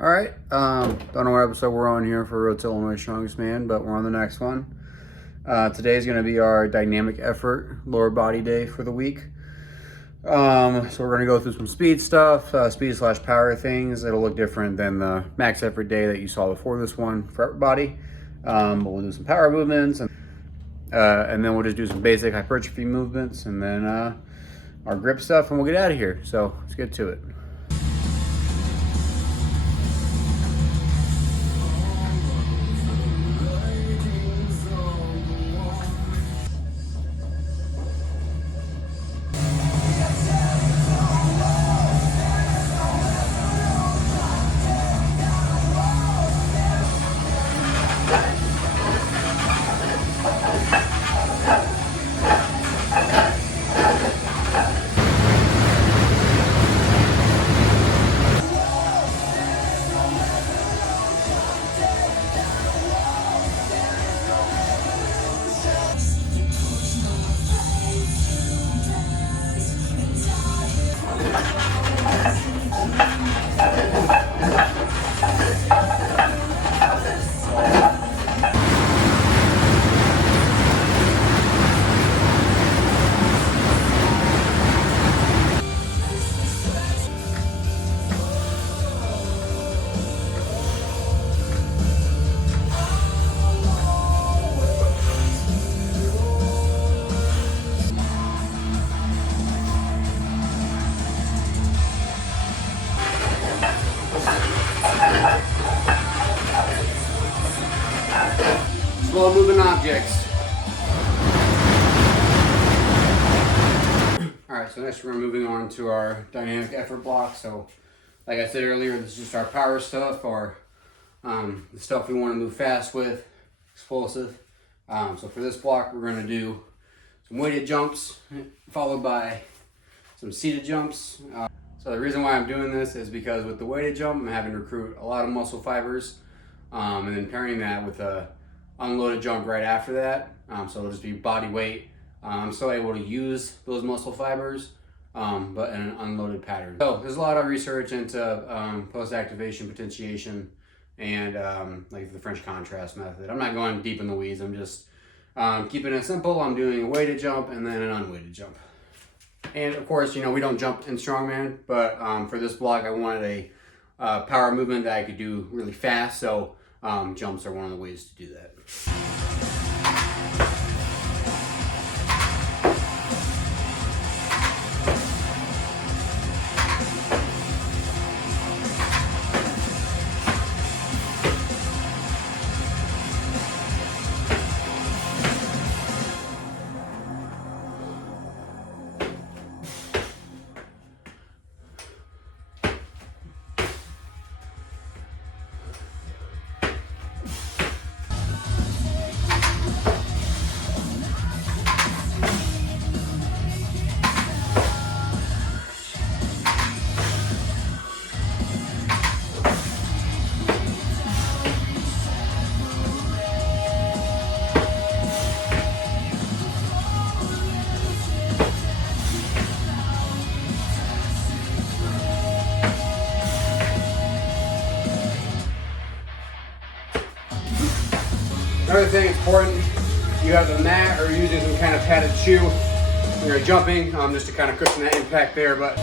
All right. Don't know what episode we're on here for Road to Illinois Strongest Man, but we're on the next one. Today is going to be our dynamic effort lower body day for the week. So we're going to go through some speed stuff, speed/power things. It'll look different than the max effort day that you saw before this one for everybody. But we'll do some power movements, and then we'll just do some basic hypertrophy movements, and then our grip stuff, and we'll get out of here. So let's get to it. Slow moving objects. Alright, so next we're moving on to our dynamic effort block. So like I said earlier, this is just our power stuff, or the stuff we want to move fast with, explosive. So for this block, we're going to do some weighted jumps, followed by some seated jumps. So the reason why I'm doing this is because with the weighted jump, I'm having to recruit a lot of muscle fibers, and then pairing that with a unloaded jump right after that. So it'll just be body weight. I'm still able to use those muscle fibers, but in an unloaded pattern. So there's a lot of research into post-activation potentiation and like the French contrast method. I'm not going deep in the weeds. I'm just keeping it simple. I'm doing a weighted jump and then an unweighted jump. And of course, you know, we don't jump in strongman, but for this block, I wanted a power movement that I could do really fast. So jumps are one of the ways to do that. Another thing important, you have the mat or using some kind of padded shoe when you're jumping, just to kind of cushion that impact there. But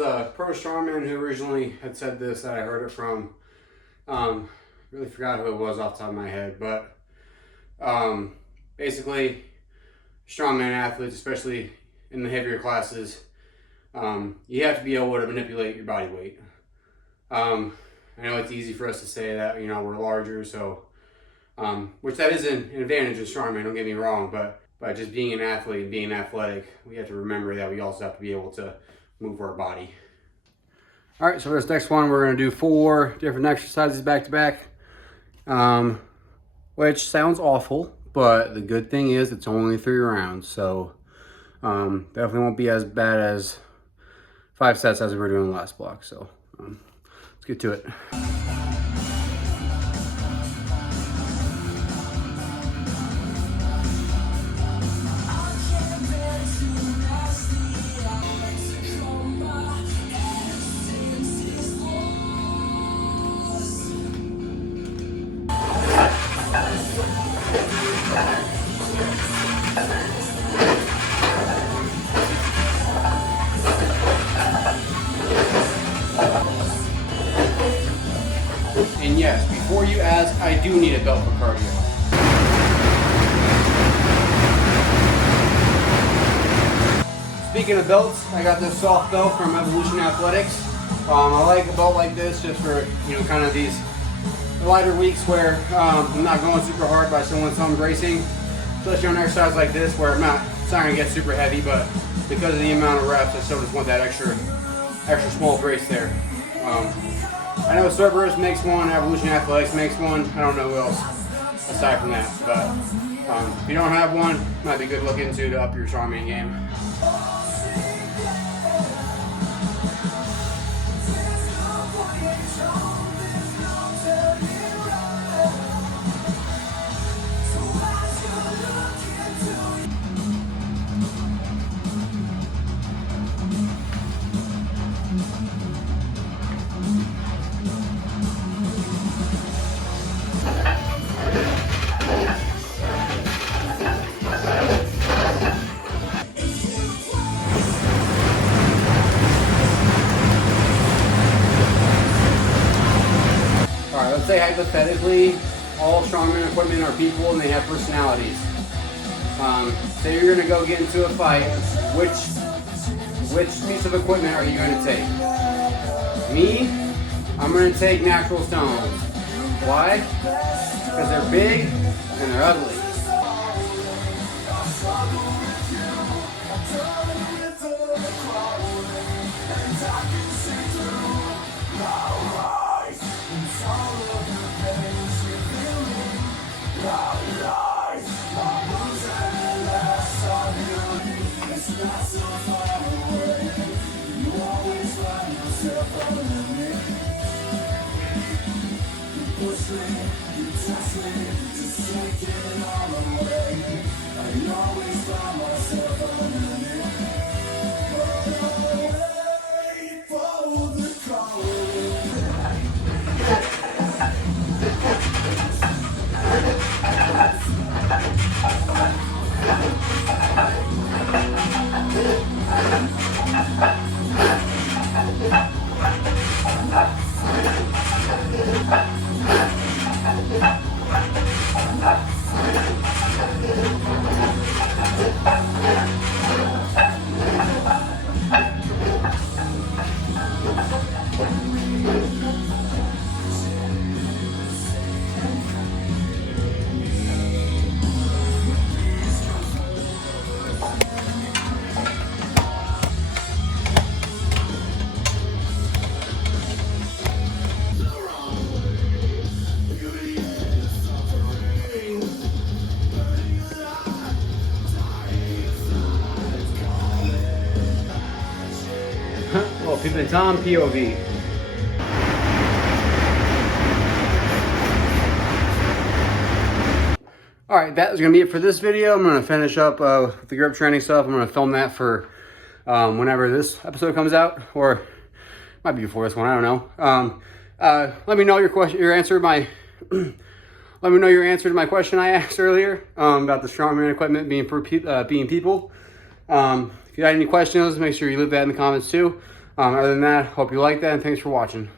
was a pro strongman who originally had said this that I heard it from. Really forgot who it was off the top of my head, but basically, strongman athletes, especially in the heavier classes, you have to be able to manipulate your body weight. I know it's easy for us to say that, you know, we're larger, so which that is an advantage of strongman, don't get me wrong, but by just being an athlete and being athletic, we have to remember that we also have to be able to move our body. All right, so for this next one, we're gonna do 4 different exercises back to back, which sounds awful, but the good thing is it's only 3 rounds, so definitely won't be as bad as 5 sets as we were doing the last block. So let's get to it. And yes, before you ask, I do need a belt for cardio. Speaking of belts, I got this soft belt from Evolution Athletics. I like a belt like this just for, you know, kind of these lighter weeks where I'm not going super hard, but I still want some bracing, especially on an exercise like this where it's not gonna get super heavy, but because of the amount of reps, I still just want that extra small brace there. I know Cerberus makes one, Evolution Athletics makes one. I don't know who else aside from that, but if you don't have one, might be good to look into to up your strongman game. Let's say hypothetically, all strongman equipment are people and they have personalities. Say you're gonna go get into a fight, which piece of equipment are you gonna take? Me, I'm gonna take natural stones. Why? Because they're big and they're ugly. Well, Pippin Tom POV. Alright, that is going to be it for this video. I'm going to finish up with the grip training stuff. I'm going to film that for whenever this episode comes out, or might be before this one, I don't know. Let me know your answer to my let me know your answer to my question I asked earlier about the strongman equipment being people. If you had any questions, make sure you leave that in the comments too. Other than that, hope you like that, and thanks for watching.